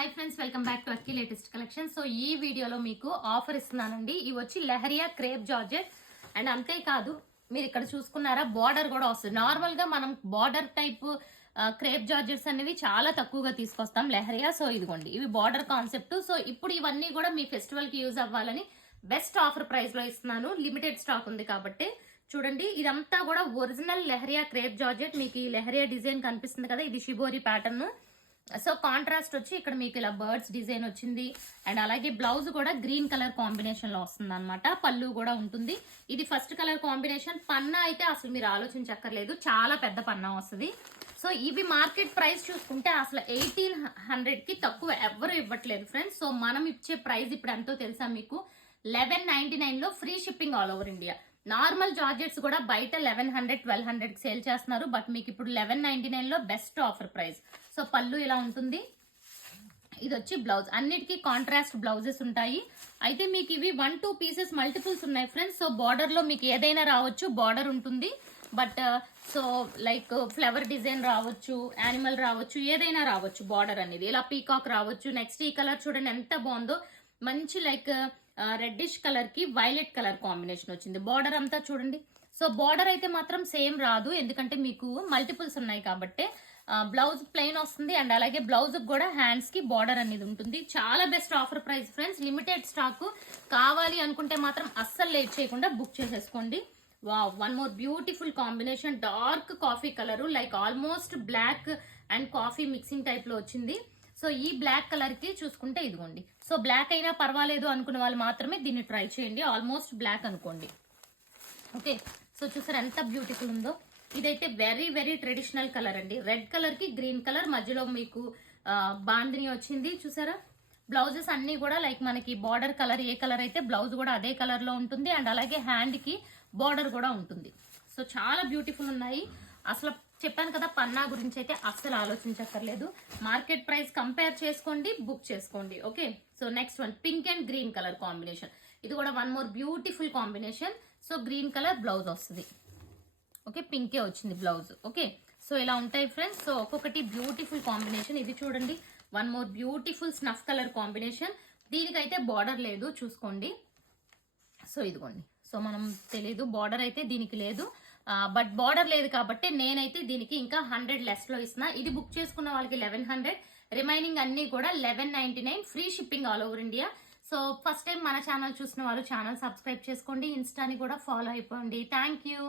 Hi friends, welcome back to Akki latest collection. So ఈ వీడియోలో మీకు ఆఫర్ ఇస్తున్నానండి. ఇవి వచ్చి లెహరియా క్రేప్ జార్జెట్ అండ్ అంతేకాదు మీరు ఇక్కడ చూసుకున్నారా బార్డర్ కూడా వస్తుంది. నార్మల్ గా మనం బార్డర్ టైప్ క్రేప్ జార్జెట్స్ అనేవి చాలా తక్కువగా తీసుకొస్తాం లెహరియా. సో ఇదిగోండి, ఇవి బార్డర్ కాన్సెప్ట్. సో ఇప్పుడు ఇవన్నీ కూడా మీ ఫెస్టివల్ కి యూజ్ అవ్వాలని బెస్ట్ ఆఫర్ ప్రైస్ లో ఇస్తున్నాను. లిమిటెడ్ స్టాక్ ఉంది కాబట్టి చూడండి, ఇదంతా కూడా ఒరిజినల్ లెహరియా క్రేప్ జార్జెట్. మీకు ఈ లెహరియా డిజైన్ కనిపిస్తుంది కదా, ఇది షిబోరి ప్యాటర్న్. సో కాంట్రాస్ట్ వచ్చి ఇక్కడ మీకు ఇలా బర్డ్స్ డిజైన్ వచ్చింది అండ్ అలాగే బ్లౌజ్ కూడా గ్రీన్ కలర్ కాంబినేషన్ లో వస్తుంది అనమాట. పళ్ళు కూడా ఉంటుంది. ఇది ఫస్ట్ కలర్ కాంబినేషన్. పన్నా అయితే అసలు మీరు ఆలోచించక్కర్లేదు, చాలా పెద్ద పన్నా వస్తుంది. సో ఇవి మార్కెట్ ప్రైస్ చూసుకుంటే అసలు 1800 కి తక్కువ ఎవరు ఇవ్వట్లేదు ఫ్రెండ్స్. సో మనం ఇచ్చే ప్రైస్ ఇప్పుడు ఎంతో తెలుసా మీకు? 1199 లో free shipping all over India. Normal georgettes కూడా బయట 1100 1200 కి సేల్ చేస్తున్నారు, బట్ మీకు ఇప్పుడు 1199 లో బెస్ట్ ఆఫర్ ప్రైస్. సో పళ్ళు ఇలా ఉంటుంది. ఇది వచ్చి బ్లౌజ్. అన్నిటికీ కాంట్రాస్ట్ బ్లౌజెస్ ఉంటాయి. అయితే మీకు ఇవి 1-2 పీసెస్ మల్టిపుల్స్ ఉన్నాయి ఫ్రెండ్స్. సో బార్డర్ లో మీకు ఏదైనా రావచ్చు, బార్డర్ ఉంటుంది. But so like flower design రావచ్చు, యానిమల్ రావచ్చు, ఏదైనా రావచ్చు. బార్డర్ అనేది ఇలా పీకాక్ రావచ్చు. నెక్స్ట్ ఈ కలర్ చూడండి ఎంత బాగుందో, మంచి లైక్ రెడ్డిష్ కలర్ కి వైలెట్ కలర్ కాంబినేషన్ వచ్చింది. బార్డర్ అంతా చూడండి. సో బార్డర్ అయితే మాత్రం సేమ్ రాదు, ఎందుకంటే మీకు మల్టిపుల్స్ ఉన్నాయి కాబట్టి. బ్లౌజ్ ప్లెయిన్ వస్తుంది అండ్ అలాగే బ్లౌజ్ కూడా హ్యాండ్స్ కి బార్డర్ అనేది ఉంటుంది. చాలా best offer price friends. Limited stock. కావాలి అనుకుంటే మాత్రం అస్సలు లేట్ చేయకుండా బుక్ చేసేసుకోండి. Wow, one more beautiful combination. Dark coffee colour, like almost black and coffee mixing type లో వచ్చింది. సో ఈ బ్లాక్ కలర్ కి చూసుకుంటే ఇదిగోండి. సో బ్లాక్ అయినా పర్వాలేదు అనుకున్న వాళ్ళు మాత్రమే దీన్ని ట్రై చేయండి. ఆల్మోస్ట్ బ్లాక్ అనుకోండి. ఓకే, సో చూసారు ఎంత బ్యూటిఫుల్ ఉందో. ఇదైతే వెరీ వెరీ ట్రెడిషనల్ కలర్ అండి. రెడ్ కలర్ కి గ్రీన్ కలర్ మధ్యలో మీకు బాందిని వచ్చింది చూసారా. బ్లౌజెస్ అన్ని కూడా లైక్ మనకి బార్డర్ కలర్ ఏ కలర్ అయితే బ్లౌజ్ కూడా అదే కలర్ లో ఉంటుంది అండ్ అలాగే హ్యాండ్ కి బార్డర్ కూడా ఉంటుంది. సో చాలా బ్యూటిఫుల్ ఉన్నాయి. అసలు చెప్పాను కదా, పన్నా గురించి అయితే అస్సలు ఆలోచించక్కర్లేదు. మార్కెట్ ప్రైస్ కంపేర్ చేసుకోండి, బుక్ చేసుకోండి. Okay, so next one pink and green colour combination. ఇది కూడా one more beautiful combination. So green colour blouse వస్తుంది. ఓకే, పింకే వచ్చింది బ్లౌజ్. ఓకే, సో ఇలా ఉంటాయి ఫ్రెండ్స్. సో ఒక్కొక్కటి బ్యూటిఫుల్ కాంబినేషన్. ఇది చూడండి, one more beautiful snuff colour combination. దీనికైతే బార్డర్ లేదు చూసుకోండి. సో ఇదిగోండి. సో మనం తెలీదు, బార్డర్ అయితే దీనికి లేదు. బట్ బార్డర్ లేదు కాబట్టి నేనైతే దీనికి ఇంకా 100 లెస్ లో ఇస్తున్నా. ఇది బుక్ చేసుకున్న వాళ్ళకి 1100, రిమైనింగ్ అన్ని కూడా 1199 free shipping all over India. So first time మన ఛానల్ చూసిన వాళ్ళు ఛానల్ సబ్స్క్రైబ్ చేసుకోండి, ఇన్స్టాని కూడా ఫాలో అయిపోండి. Thank you.